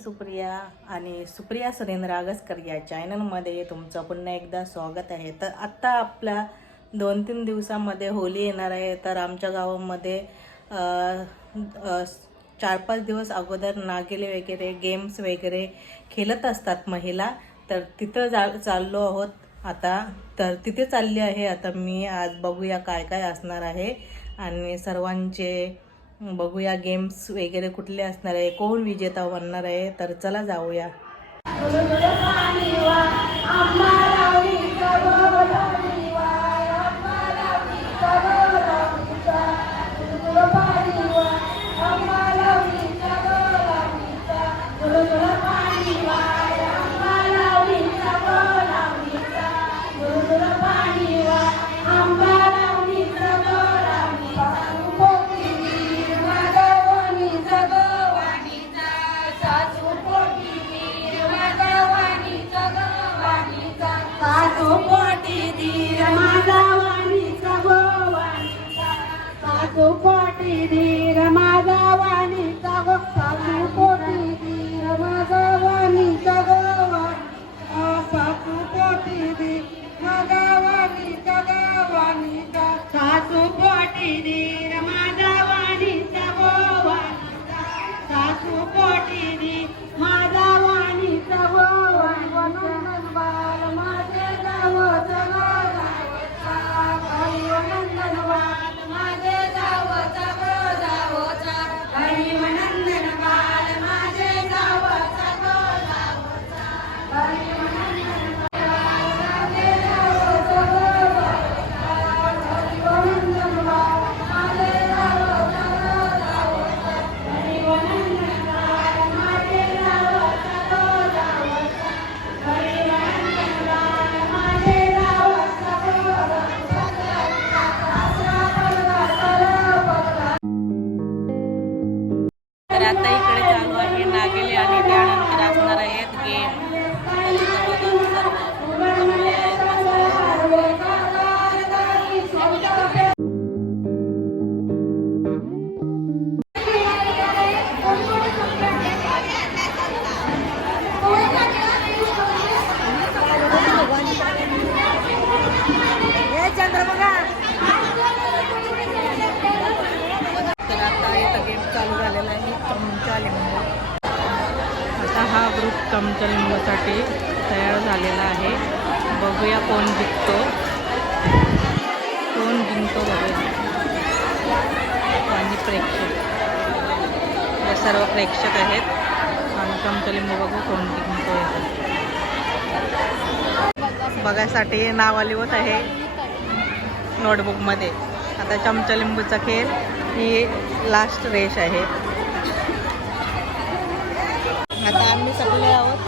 सुप्रिया आणि सुप्रिया सुरेंद्र आगसकर या चॅनलमध्ये तुमचं पुन्हा एकदा स्वागत आहे. तर आत्ता आपल्या दोन तीन दिवसामध्ये होली येणार आहे. तर आमच्या गावामध्ये चार पाच दिवस अगोदर नागेले वगैरे गेम्स वगैरे खेळत असतात महिला. तर तिथं जा चाललो आहोत आता. तर तिथे चालली आहे. आता मी आज बघूया काय काय असणार आहे. आणि सर्वांचे बघूया गेम्स वगैरे कुठले असणार आहे कोण विजेता बनणार आहे तर चला जाऊया. ग्रुप चमचा लिंबूसाठी तयार झालेला आहे. बघूया कोण जिंकतो. कोण जिंकतो बघूया. आणि प्रेक्षक. या सर्व प्रेक्षक आहेत. आणि चमचा लिंबू बघू कोण जिंकतो बघायसाठी नाव लिहत आहे. नोटबुकमध्ये. आता चमचा लिंबूचा खेळ ही लास्ट रेश आहे.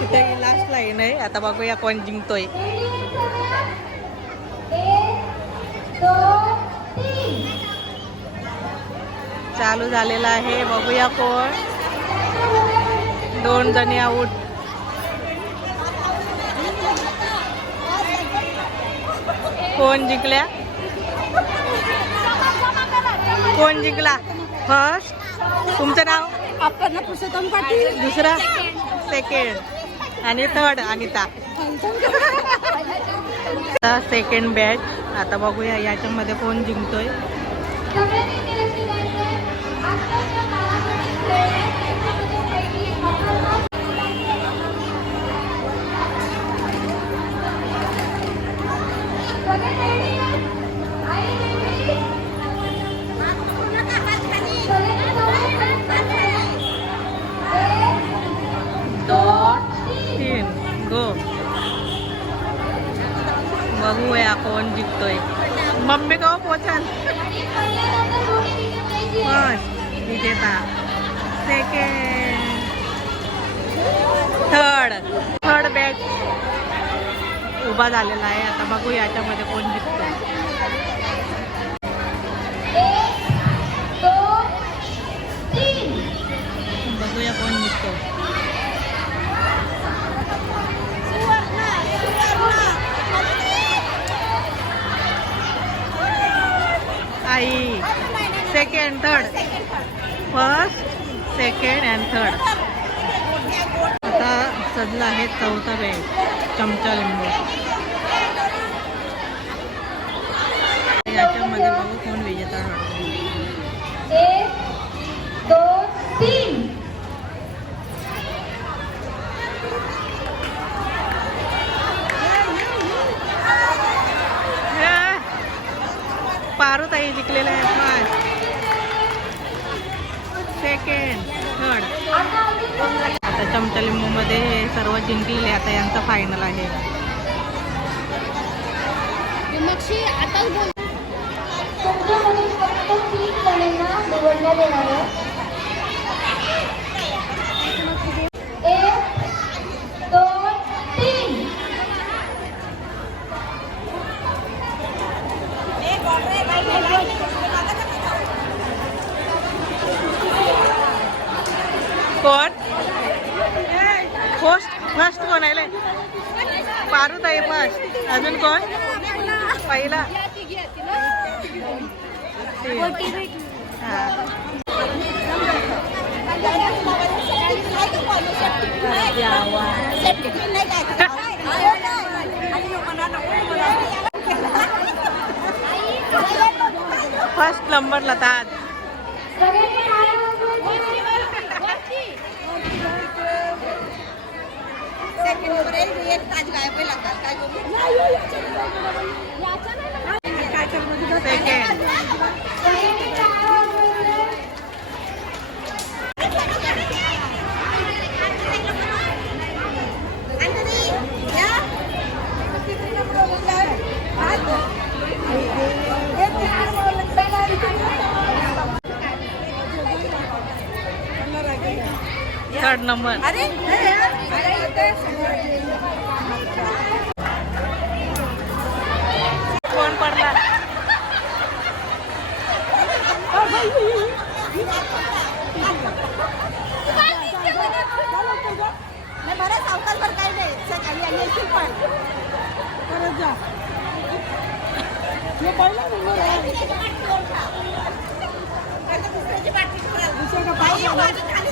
तिथे लास्ट लाईन आहे. आता बघूया कोण जिंकतोय. चालू झालेला आहे. बघूया कोण. दोन जणी आऊट कोण जिंकल्या? कोण जिंकला? फर्स्ट तुमचं नाव? आपण पुरुषोत्तम पाटील. दुसरा? सेकंड आणि थर्ड अनिता. सेकंड बॅच आता बघूया याच्यामध्ये कोण जिंकतोय. बघूया कोण जिंकतोय. मम्मी का पोचल. फर्स्ट विजेता. सेकंड थर्ड थर्ड बॅच उभा झालेला आहे. आता बघू याच्यामध्ये कोण जिंकतोय बघूया कोण जिंकतो आई second third first second and third सजला आहे चौथा बॅग चमचा लिंबू. याच्यामध्ये बघू कोण विजेता तीन. पारुताई जिंकलेला आहे फर्स्ट सेकंड थर्ड आता चमचा लिंबूमध्ये हे सर्व जिंकलेले आता यांचा फायनल आहे. तुमच्यामध्ये फक्त तीन जणांना निवडण्यात येणार आहे एक दोन तीन कोण फर्स्ट फर्स्ट कोण आहे पारुताई फर्स्ट अजून कोण? पहिला. फर्स्ट नंबरला ताज. Second third number. कोण पडला. बाकीच्यांनी त्यांना प्रोत्साहन द्यायचं कारण तुम्हाला टक्कर ही पहिला ही फुल भरले first second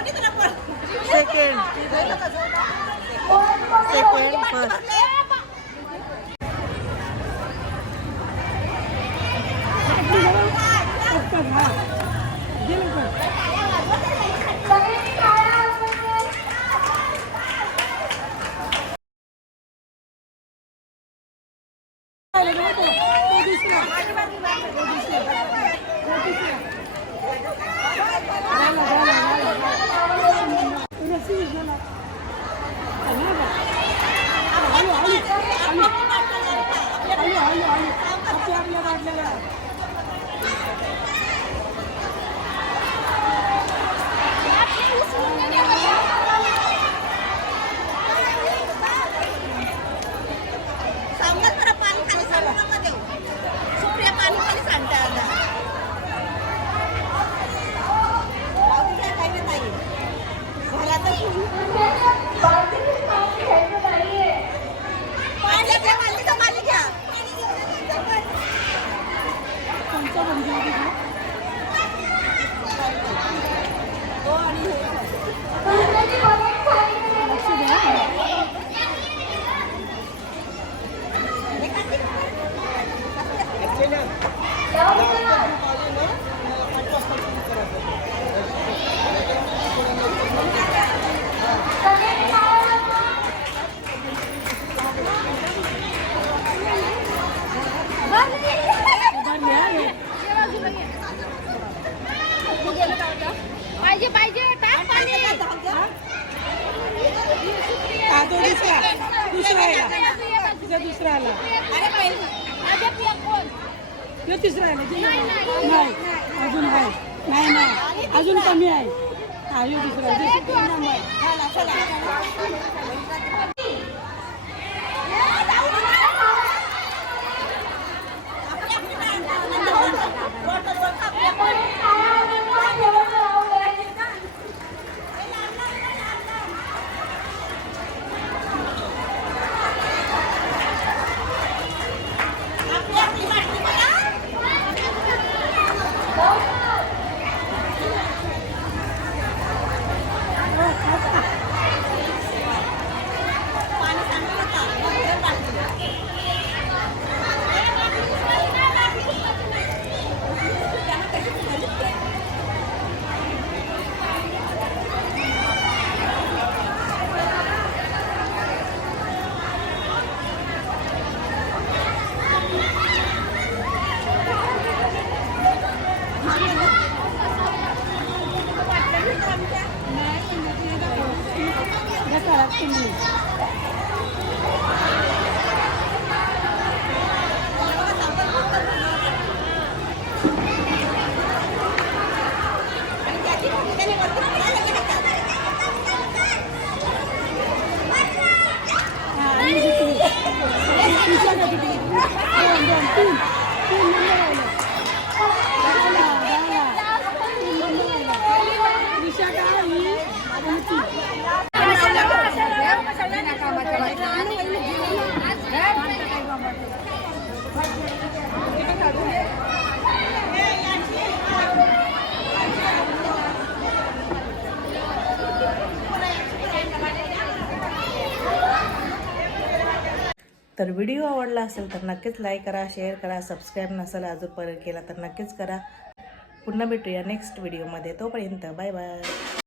second second first सगळ्यांनी पाहिजे पाहिजे टाक पाणी दुसरा आला अरे पिया कोण तो तिसरा आला नाही अजून आहे नाही नाही अजून कमी आहे हा दुसरा दुसरा तीन नंबर तुम्ही हा, आणि जिंकली. विशाखा जिंकली. दोन, दोन, तीन. तीन नंबर राहिले. झाला, झाला. तीन नंबर राहिले. विशाखा ही आणि ती. तर व्हिडिओ आवडला असेल तर नक्कीच लाईक करा शेअर करा सबस्क्राईब नसेल अजूनपर्यंत केला तर नक्कीच करा. पुन्हा भेटूया नेक्स्ट व्हिडिओमध्ये तोपर्यंत बाय बाय